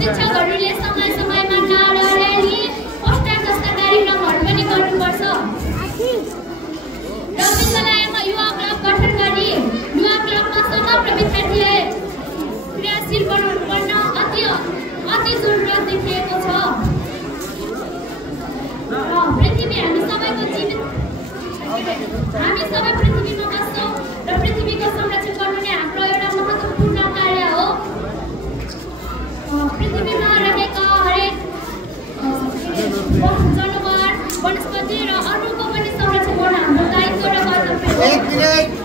शिक्षकहरूले समय समयमा नारा र्याली पोस्टर जस्ता कार्यक्रमहरू पनि गर्नुपर्छ र विद्यालयमा युवा क्लब गठन गरी युवा क्लबमा समग्र विद्यार्थीले क्रियाशील बनाउनुपर्न अति जरुरत देखिएको छ। पृथ्वी हामी सबैको जीवित हामी सबै पृथ्वीमा बस्छौँ र पृथ्वीको संरक्षण गर्नु नै हाम्रो एउटा महत्त्वपूर्ण कार्य हो। पृथ्वीमा रहेका हरेक जनावर वनस्पति र अरूको पनि संरक्षण गर्न हाम्रो दायित्व र कर्तव्य हो।